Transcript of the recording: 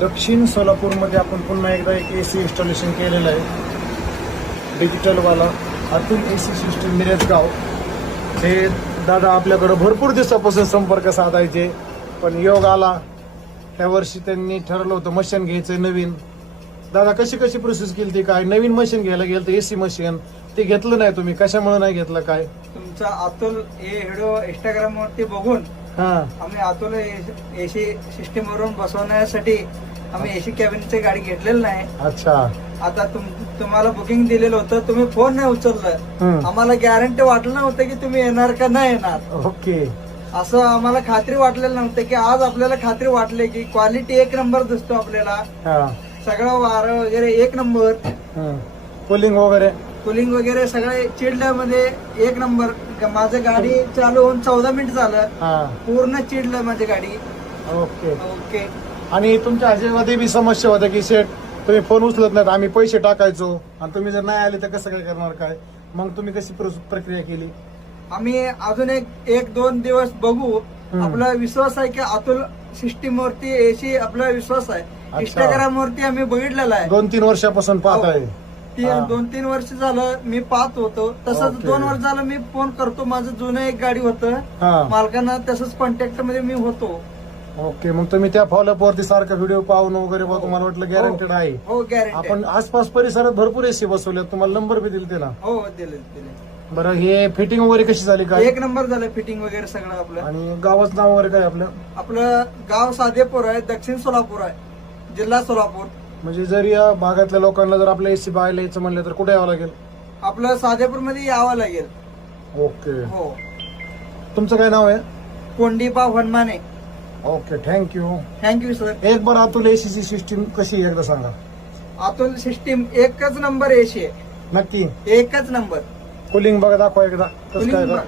दक्षिण सोलापूरमध्ये आपण पुन्हा एकदा एक AC इन्स्टॉलेशन केलेलं आहे, डिजिटलवाला अतुल AC सिस्टीम मिरजगाव. हे दादा आपल्याकडं भरपूर दिवसापासून संपर्क साधायचे, पण योग आला. ह्या वर्षी त्यांनी ठरवलं होतं मशीन घ्यायचं नवीन. दादा कशी कशी प्रोसेस केली ती, काय नवीन मशीन घ्यायला गेलं तर AC मशीन ते घेतलं नाही तुम्ही, कशामुळे नाही घेतलं काय? तुमचा अतुल हे व्हिडिओ इंस्टाग्राम वरती बघून आम्ही अतुल AC सिस्टीम वरून बसवण्यासाठी आम्ही AC कॅबिनची गाडी घेतलेली नाही. अच्छा. आता तुम्हाला बुकिंग दिलेलं होतं, तुम्ही फोन नाही उचललं. आम्हाला गॅरंटी वाटलं नव्हतं की तुम्ही येणार का नाही येणार. ओके. असं आम्हाला खात्री वाटलेलं नव्हतं की आज आपल्याला खात्री वाटली की क्वालिटी एक नंबर दिसतो आपल्याला, सगळं वारं वगैरे एक नंबर, कूलिंग वगैरे सगळे चिडल्यामध्ये एक नंबर. माझं गाडी चालू होऊन 14 मिनिट झालं, पूर्ण चिडलं माझी गाडी. Okay okay. आणि तुमच्या ह्याच्यामध्ये बी समस्या होत्या की शेट तुम्ही फोन उचलत नाहीत, आम्ही पैसे टाकायचो आणि तुम्ही जर नाही आले तर कसं काय करणार काय, मग तुम्ही कशी प्रक्रिया केली? आम्ही अजून एक दोन दिवस बघू. आपला विश्वास आहे की अतुल सिस्टीम वरती AC आपला विश्वास आहे. इंस्टाग्राम वरती आम्ही बघितलेला आहे, 2-3 वर्षापासून पाहत आहे. 2-3 वर्ष झालं मी पाहत होतो. तसंच 2 वर्ष झालं मी फोन करतो. माझं जुनं एक गाडी होतं मालकांना, तसंच कॉन्टॅक्ट मध्ये मी होतो. ओके. मग तुम्ही त्या फॉलोअप वरती सारखा व्हिडिओ पाहून वगैरे तुम्हाला वाटलं गॅरंटेड आहे? हो, गॅरंटी. आपण आसपास परिसरात भरपूर AC बसवले, तुम्हाला नंबर बी दिले ना? हो, दिले. बरं, हे फिटिंग वगैरे कशी झाली काय? एक नंबर झालं फिटिंग वगैरे सगळं आपलं. आणि गावाचं नाव वगैरे काय आपलं? आपलं गाव साधेपूर आहे, दक्षिण सोलापूर आहे, जिल्हा सोलापूर. म्हणजे जर या भागातल्या लोकांना जर आपलं AC पाहायला यायचं म्हणलं तर कुठे यावं लागेल? आपलं साधेपूर मध्ये यावं लागेल. ओके. हो. तुमचं काय नाव आहे? Kondipa Vanmane. Okay, thank you sir. एक बार अतुल AC ची सिस्टीम कशी आहे एकदा सांगा. अतुल सिस्टीम एकच नंबर AC आहे, नक्की. एकच नंबर. कूलिंग बघा, दाखवा एकदा कसं काय. कूलिंग